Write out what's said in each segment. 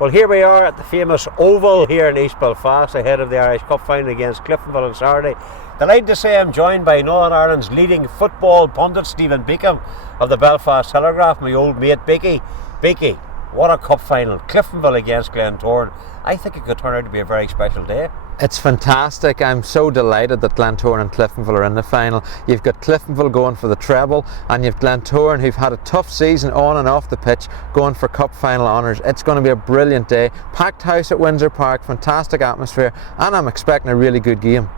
Well, here we are at the famous Oval here in East Belfast, ahead of the Irish Cup final against Cliftonville on Saturday. Delighted to say I'm joined by Northern Ireland's leading football pundit, Stephen Beacom of the Belfast Telegraph, my old mate Beaky. Beaky, what a cup final. Cliftonville against Glentoran. I think it could turn out to be a very special day. It's fantastic. I'm so delighted that Glentoran and Cliftonville are in the final. You've got Cliftonville going for the treble, and you've Glentoran, who've had a tough season on and off the pitch, going for cup final honours. It's going to be a brilliant day. Packed house at Windsor Park, fantastic atmosphere, and I'm expecting a really good game.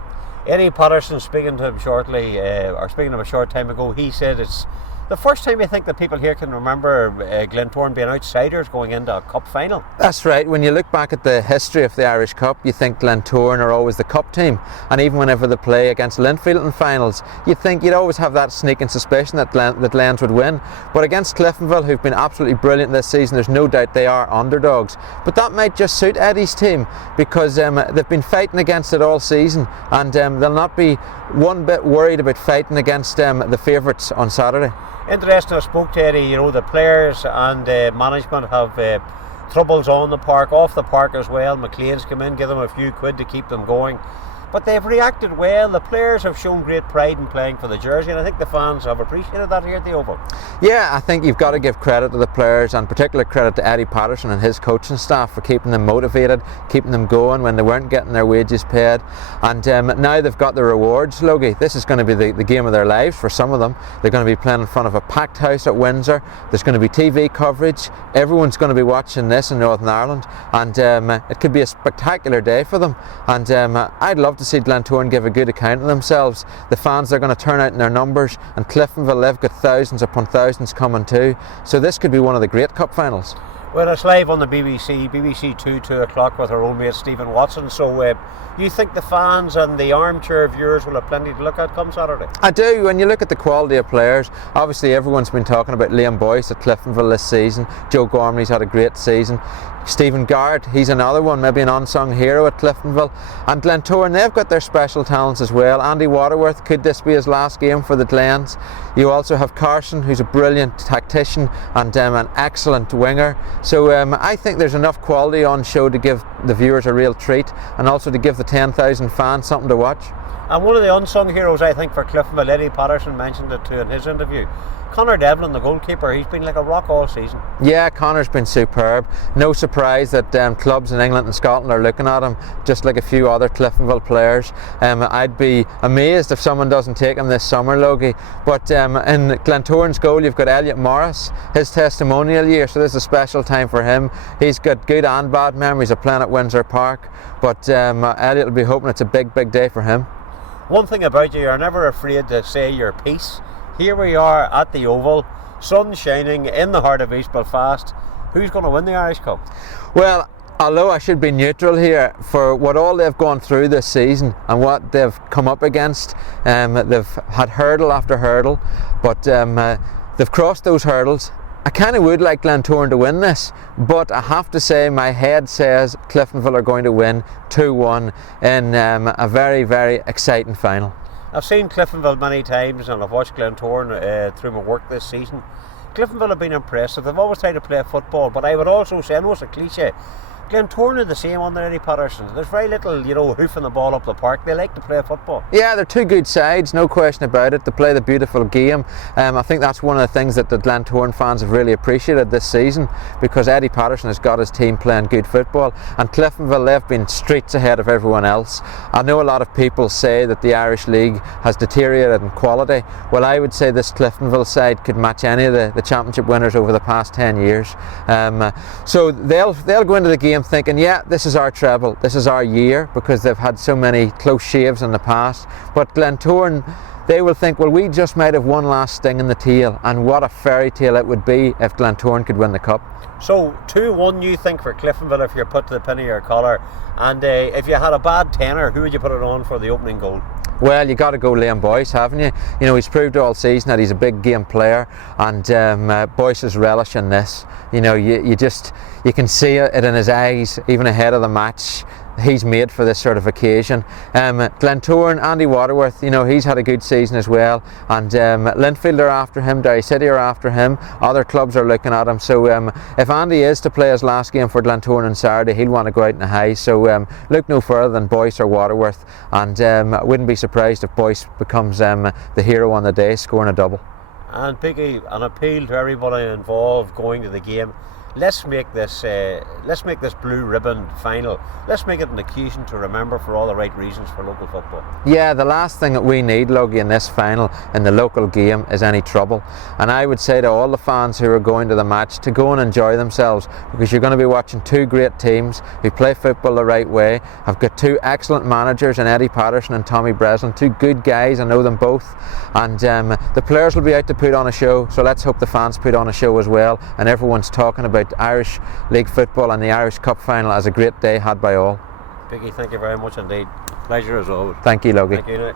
Eddie Patterson, speaking to him shortly, or speaking to him a short time ago, he said it's the first time I think that people here can remember Glentoran being outsiders going into a cup final. That's right. When you look back at the history of the Irish Cup, you think Glentoran are always the cup team, and even whenever they play against Linfield in finals, you'd always have that sneaking suspicion that Glens would win. But against Cliftonville, who've been absolutely brilliant this season, there's no doubt they are underdogs. But that might just suit Eddie's team, because they've been fighting against it all season, and they'll not be one bit worried about fighting against the favourites on Saturday. Interesting, I spoke to Eddie, the players and management have troubles on the park, off the park as well. McLean's come in, give them a few quid to keep them going. But they've reacted well. The players have shown great pride in playing for the jersey, and I think the fans have appreciated that here at the Oval. Yeah, I think you've got to give credit to the players, and particular credit to Eddie Patterson and his coaching staff for keeping them motivated, keeping them going when they weren't getting their wages paid. And now they've got the rewards, Logie. This is going to be the game of their lives for some of them. They're going to be playing in front of a packed house at Windsor. There's going to be TV coverage. Everyone's going to be watching this in Northern Ireland, and it could be a spectacular day for them. And I'd love to see Glentoran give a good account of themselves. The fans are going to turn out in their numbers, and Cliftonville, they've got thousands upon thousands coming too. So this could be one of the great cup finals. Well, it's live on the BBC 2 o'clock with our own mate Stephen Watson. So you think the fans and the armchair viewers will have plenty to look at come Saturday? I do. When you look at the quality of players, obviously everyone's been talking about Liam Boyce at Cliftonville this season. Joe Gormley's had a great season. Stephen Garrett, he's another one, maybe an unsung hero at Cliftonville. And Glentoran, they've got their special talents as well. Andy Waterworth, could this be his last game for the Glens? You also have Carson, who's a brilliant tactician and an excellent winger. So I think there's enough quality on show to give the viewers a real treat, and also to give the 10,000 fans something to watch. And one of the unsung heroes, I think, for Cliftonville, Eddie Patterson mentioned it too in his interview. Conor Devlin, the goalkeeper, he's been like a rock all season. Yeah, Conor's been superb. No surprise that clubs in England and Scotland are looking at him, just like a few other Cliftonville players. I'd be amazed if someone doesn't take him this summer, Logie. But in Glentoran's goal, you've got Elliot Morris, his testimonial year, so this is a special time for him. He's got good and bad memories of playing at Windsor Park, but Elliot will be hoping it's a big, big day for him. One thing about you're never afraid to say your piece. Here we are at the Oval, sun shining in the heart of East Belfast. Who's going to win the Irish Cup? Well, although I should be neutral here, for what all they've gone through this season and what they've come up against, they've had hurdle after hurdle, but they've crossed those hurdles. I kind of would like Glentoran to win this, but I have to say my head says Cliftonville are going to win 2-1 in a very, very exciting final. I've seen Cliftonville many times, and I've watched Glentoran through my work this season. Cliftonville have been impressive. They've always tried to play football, but I would also say, I know it's a cliche, Glentoran are the same under Eddie Patterson. There's very little, hoofing the ball up the park. They like to play football. Yeah, they're two good sides, no question about it. They play the beautiful game. I think that's one of the things that the Glentoran fans have really appreciated this season, because Eddie Patterson has got his team playing good football, and Cliftonville, they've been streets ahead of everyone else. I know a lot of people say that the Irish League has deteriorated in quality. Well, I would say this Cliftonville side could match any of the championship winners over the past 10 years. So they'll go into the game thinking, yeah, this is our treble, this is our year, because they've had so many close shaves in the past. But Glentoran, they will think, well, we just might have one last sting in the tail, and what a fairy tale it would be if Glentoran could win the cup. So 2-1 you think for Cliftonville if you're put to the pin of your collar, and if you had a bad tenner, who would you put it on for the opening goal? Well, you got to go Liam Boyce, haven't you? He's proved all season that he's a big game player, and Boyce is relishing this. You can see it in his eyes, even ahead of the match. he's made for this sort of occasion. Glentoran, Andy Waterworth, you know, he's had a good season as well, and Linfield are after him, Derry City are after him, other clubs are looking at him. So if Andy is to play his last game for Glentoran on Saturday, he'll want to go out in the high. So look no further than Boyce or Waterworth, and I wouldn't be surprised if Boyce becomes the hero on the day, scoring a double. And Piggy, an appeal to everybody involved going to the game. Let's make this blue ribbon final. Let's make it an occasion to remember for all the right reasons for local football. Yeah, the last thing that we need, Luggy, in this final, in the local game, is any trouble. And I would say to all the fans who are going to the match to go and enjoy themselves, because you're going to be watching two great teams who play football the right way. I've got two excellent managers in Eddie Patterson and Tommy Breslin, two good guys, I know them both. And the players will be out to put on a show, so let's hope the fans put on a show as well. And everyone's talking about Irish League football and the Irish Cup final as a great day had by all. Piggy, thank you very much indeed. Pleasure as always. Thank you, Luggy. Thank you.